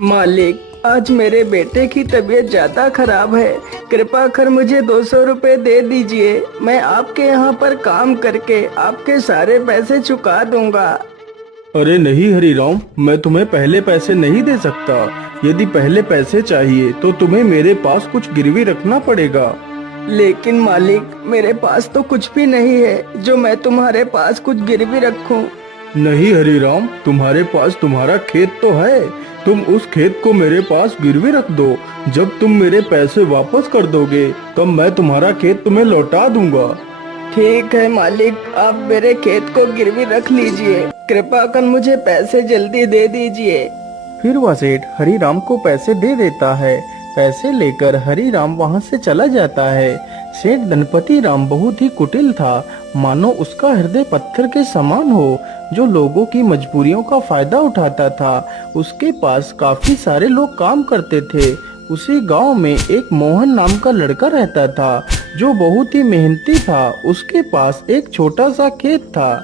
मालिक, आज मेरे बेटे की तबीयत ज्यादा खराब है। कृपा कर मुझे 200 रुपए दे दीजिए। मैं आपके यहाँ पर काम करके आपके सारे पैसे चुका दूंगा। अरे नहीं हरीराम, मैं तुम्हें पहले पैसे नहीं दे सकता। यदि पहले पैसे चाहिए तो तुम्हें मेरे पास कुछ गिरवी रखना पड़ेगा। लेकिन मालिक, मेरे पास तो कुछ भी नहीं है जो मैं तुम्हारे पास कुछ गिरवी रखूं। नहीं हरीराम, तुम्हारे पास तुम्हारा खेत तो है। तुम उस खेत को मेरे पास गिरवी रख दो। जब तुम मेरे पैसे वापस कर दोगे तब मैं तुम्हारा खेत तुम्हें लौटा दूंगा। ठीक है मालिक, आप मेरे खेत को गिरवी रख लीजिए। कृपा कर मुझे पैसे जल्दी दे दीजिए। फिर वह सेठ हरीराम को पैसे दे देता है। पैसे लेकर हरीराम वहां से चला जाता है। सेठ गणपति राम बहुत ही कुटिल था, मानो उसका हृदय पत्थर के समान हो, जो लोगों की मजबूरियों का फायदा उठाता था। उसके पास काफी सारे लोग काम करते थे। उसी गांव में एक मोहन नाम का लड़का रहता था, जो बहुत ही मेहनती था। उसके पास एक छोटा सा खेत था।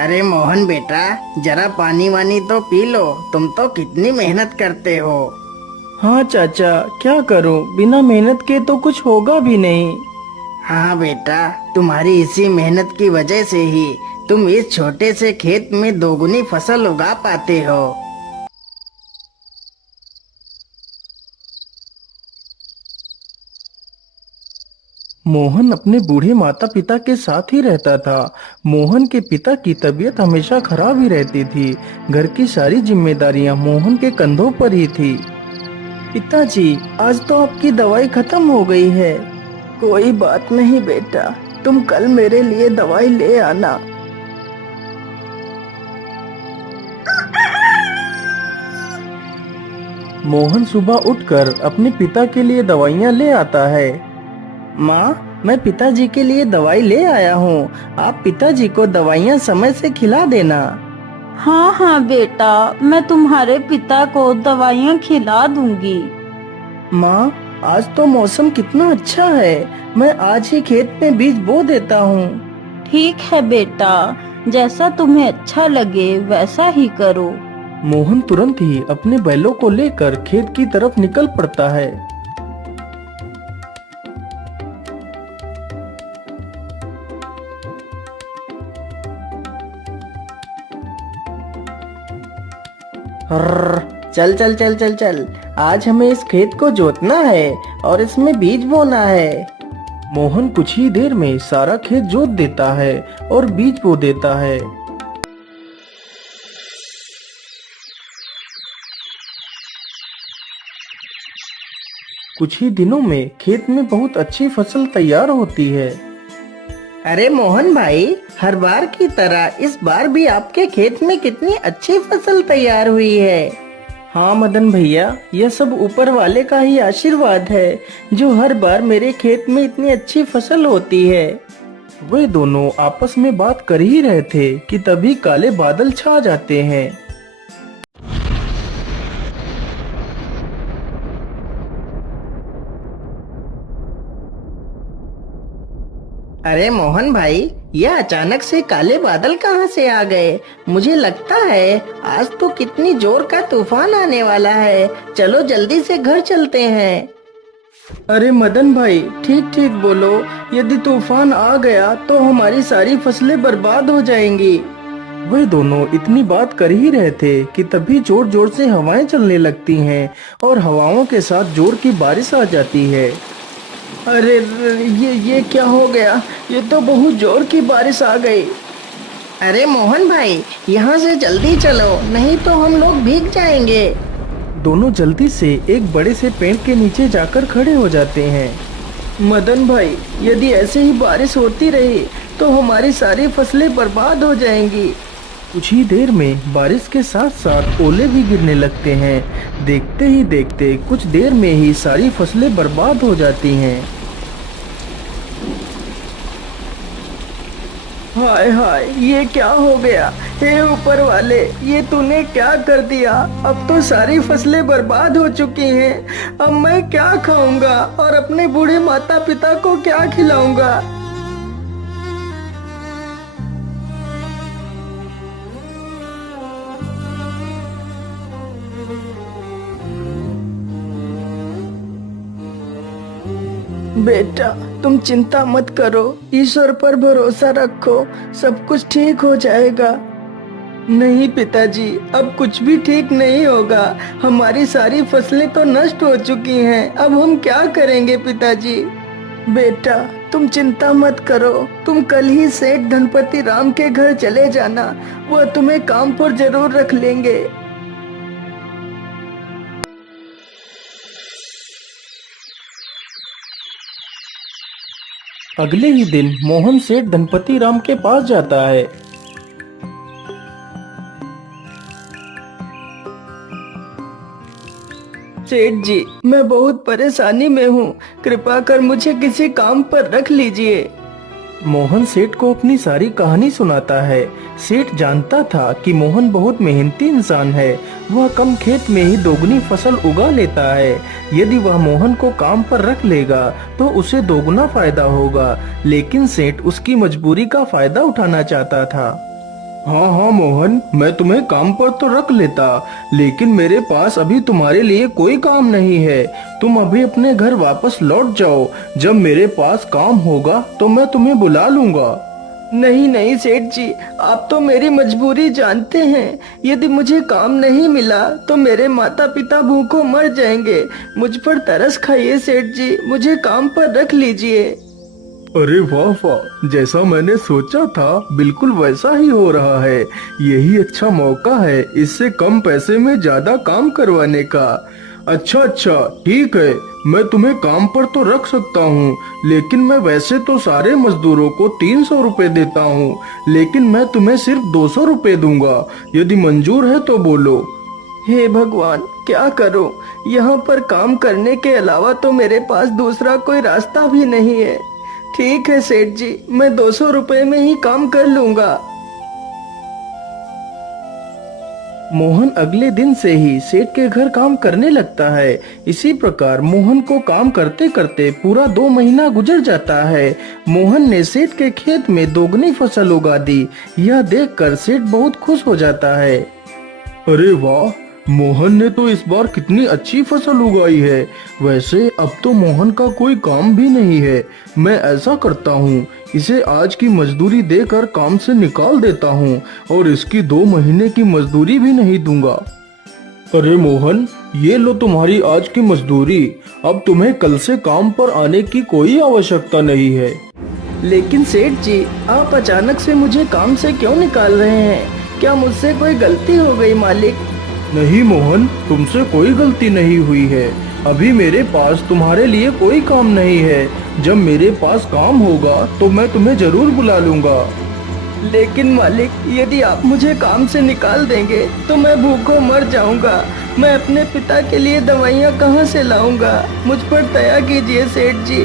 अरे मोहन बेटा, जरा पानी वानी तो पी लो। तुम तो कितनी मेहनत करते हो। हाँ चाचा, क्या करूं, बिना मेहनत के तो कुछ होगा भी नहीं। हाँ बेटा, तुम्हारी इसी मेहनत की वजह से ही तुम इस छोटे से खेत में दोगुनी फसल उगा पाते हो। मोहन अपने बूढ़े माता पिता के साथ ही रहता था। मोहन के पिता की तबीयत हमेशा खराब ही रहती थी। घर की सारी जिम्मेदारियां मोहन के कंधों पर ही थी। पिताजी, आज तो आपकी दवाई खत्म हो गई है। कोई बात नहीं बेटा, तुम कल मेरे लिए दवाई ले आना। मोहन सुबह उठकर अपने पिता के लिए दवाइयां ले आता है। माँ, मैं पिताजी के लिए दवाई ले आया हूँ। आप पिताजी को दवाइयाँ समय से खिला देना। हाँ हाँ बेटा, मैं तुम्हारे पिता को दवाइयाँ खिला दूंगी। माँ, आज तो मौसम कितना अच्छा है। मैं आज ही खेत में बीज बो देता हूँ। ठीक है बेटा, जैसा तुम्हें अच्छा लगे वैसा ही करो। मोहन तुरंत ही अपने बैलों को लेकर खेत की तरफ निकल पड़ता है। हर्र, चल चल चल चल चल, आज हमें इस खेत को जोतना है और इसमें बीज बोना है। मोहन कुछ ही देर में सारा खेत जोत देता है और बीज बो देता है। कुछ ही दिनों में खेत में बहुत अच्छी फसल तैयार होती है। अरे मोहन भाई, हर बार की तरह इस बार भी आपके खेत में कितनी अच्छी फसल तैयार हुई है। हाँ मदन भैया, यह सब ऊपर वाले का ही आशीर्वाद है, जो हर बार मेरे खेत में इतनी अच्छी फसल होती है। वे दोनों आपस में बात कर ही रहे थे कि तभी काले बादल छा जाते हैं। अरे मोहन भाई, यह अचानक से काले बादल कहाँ से आ गए? मुझे लगता है आज तो कितनी जोर का तूफान आने वाला है। चलो जल्दी से घर चलते हैं। अरे मदन भाई, ठीक ठीक बोलो। यदि तूफान आ गया तो हमारी सारी फसलें बर्बाद हो जाएंगी। वे दोनों इतनी बात कर ही रहे थे कि तभी जोर जोर से हवाएं चलने लगती हैं और हवाओं के साथ जोर की बारिश आ जाती है। अरे ये क्या हो गया? ये तो बहुत जोर की बारिश आ गई। अरे मोहन भाई, यहाँ से जल्दी चलो, नहीं तो हम लोग भीग जाएंगे। दोनों जल्दी से एक बड़े से पेड़ के नीचे जाकर खड़े हो जाते हैं। मदन भाई, यदि ऐसे ही बारिश होती रही तो हमारी सारी फसलें बर्बाद हो जाएंगी। कुछ ही देर में बारिश के साथ साथ ओले भी गिरने लगते हैं। देखते ही देखते कुछ देर में ही सारी फसलें बर्बाद हो जाती हैं। हाय हाय, ये क्या हो गया? हे ऊपर वाले, ये तूने क्या कर दिया? अब तो सारी फसलें बर्बाद हो चुकी हैं। अब मैं क्या खाऊंगा और अपने बूढ़े माता पिता को क्या खिलाऊंगा? बेटा, तुम चिंता मत करो, ईश्वर पर भरोसा रखो, सब कुछ ठीक हो जाएगा। नहीं पिताजी, अब कुछ भी ठीक नहीं होगा। हमारी सारी फसलें तो नष्ट हो चुकी हैं। अब हम क्या करेंगे पिताजी? बेटा, तुम चिंता मत करो। तुम कल ही सेठ धनपति राम के घर चले जाना। वह तुम्हें काम पर जरूर रख लेंगे। अगले ही दिन मोहन सेठ धनपति राम के पास जाता है। सेठ जी, मैं बहुत परेशानी में हूँ। कृपा कर मुझे किसी काम पर रख लीजिए। मोहन सेठ को अपनी सारी कहानी सुनाता है। सेठ जानता था कि मोहन बहुत मेहनती इंसान है। वह कम खेत में ही दोगुनी फसल उगा लेता है। यदि वह मोहन को काम पर रख लेगा तो उसे दोगुना फायदा होगा। लेकिन सेठ उसकी मजबूरी का फायदा उठाना चाहता था। हाँ हाँ मोहन, मैं तुम्हें काम पर तो रख लेता, लेकिन मेरे पास अभी तुम्हारे लिए कोई काम नहीं है। तुम अभी अपने घर वापस लौट जाओ। जब मेरे पास काम होगा तो मैं तुम्हें बुला लूंगा। नहीं नहीं सेठ जी, आप तो मेरी मजबूरी जानते हैं। यदि मुझे काम नहीं मिला तो मेरे माता पिता भूखों मर जाएंगे। मुझ पर तरस खाइए सेठ जी, मुझे काम पर रख लीजिए। अरे वाह वाह, जैसा मैंने सोचा था बिल्कुल वैसा ही हो रहा है। यही अच्छा मौका है इससे कम पैसे में ज्यादा काम करवाने का। अच्छा अच्छा, ठीक है, मैं तुम्हें काम पर तो रख सकता हूँ, लेकिन मैं वैसे तो सारे मजदूरों को 300 रुपए देता हूँ, लेकिन मैं तुम्हें सिर्फ 200 रुपए दूंगा। यदि मंजूर है तो बोलो। हे भगवान, क्या करूं? यहाँ पर काम करने के अलावा तो मेरे पास दूसरा कोई रास्ता भी नहीं है। ठीक है सेठ जी, मैं 200 रुपए में ही काम कर लूंगा। मोहन अगले दिन से ही सेठ के घर काम करने लगता है। इसी प्रकार मोहन को काम करते करते पूरा 2 महीना गुजर जाता है। मोहन ने सेठ के खेत में दोगुनी फसल उगा दी। यह देखकर सेठ बहुत खुश हो जाता है। अरे वाह, मोहन ने तो इस बार कितनी अच्छी फसल उगाई है। वैसे अब तो मोहन का कोई काम भी नहीं है। मैं ऐसा करता हूँ, इसे आज की मजदूरी देकर काम से निकाल देता हूँ और इसकी 2 महीने की मजदूरी भी नहीं दूंगा। अरे मोहन, ये लो तुम्हारी आज की मजदूरी। अब तुम्हें कल से काम पर आने की कोई आवश्यकता नहीं है। लेकिन सेठ जी, आप अचानक से मुझे काम से क्यों निकाल रहे हैं? क्या मुझसे कोई गलती हो गई मालिक? नहीं मोहन, तुमसे कोई गलती नहीं हुई है। अभी मेरे पास तुम्हारे लिए कोई काम नहीं है। जब मेरे पास काम होगा तो मैं तुम्हें जरूर बुला लूंगा। लेकिन मालिक, यदि आप मुझे काम से निकाल देंगे तो मैं भूखों मर जाऊंगा। मैं अपने पिता के लिए दवाइयाँ कहाँ से लाऊंगा? मुझ पर दया कीजिए सेठ जी।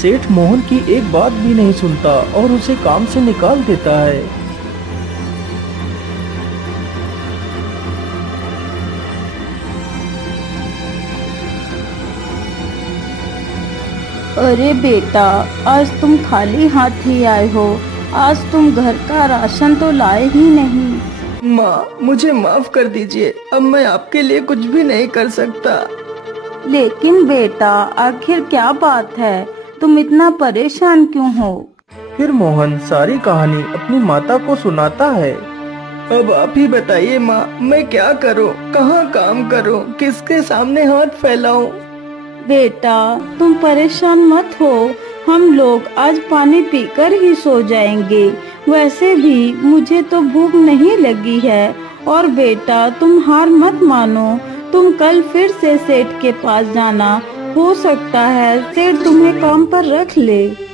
सेठ मोहन की एक बात भी नहीं सुनता और उसे काम से निकाल देता है। अरे बेटा, आज तुम खाली हाथ ही आए हो। आज तुम घर का राशन तो लाए ही नहीं। माँ, मुझे माफ कर दीजिए। अब मैं आपके लिए कुछ भी नहीं कर सकता। लेकिन बेटा, आखिर क्या बात है? तुम इतना परेशान क्यों हो? फिर मोहन सारी कहानी अपनी माता को सुनाता है। अब आप ही बताइए माँ, मैं क्या करूँ? कहाँ काम करूँ? किसके सामने हाथ फैलाऊं? बेटा, तुम परेशान मत हो। हम लोग आज पानी पीकर ही सो जाएंगे। वैसे भी मुझे तो भूख नहीं लगी है। और बेटा, तुम हार मत मानो। तुम कल फिर से सेठ के पास जाना। हो सकता है सेठ तुम्हें काम पर रख ले।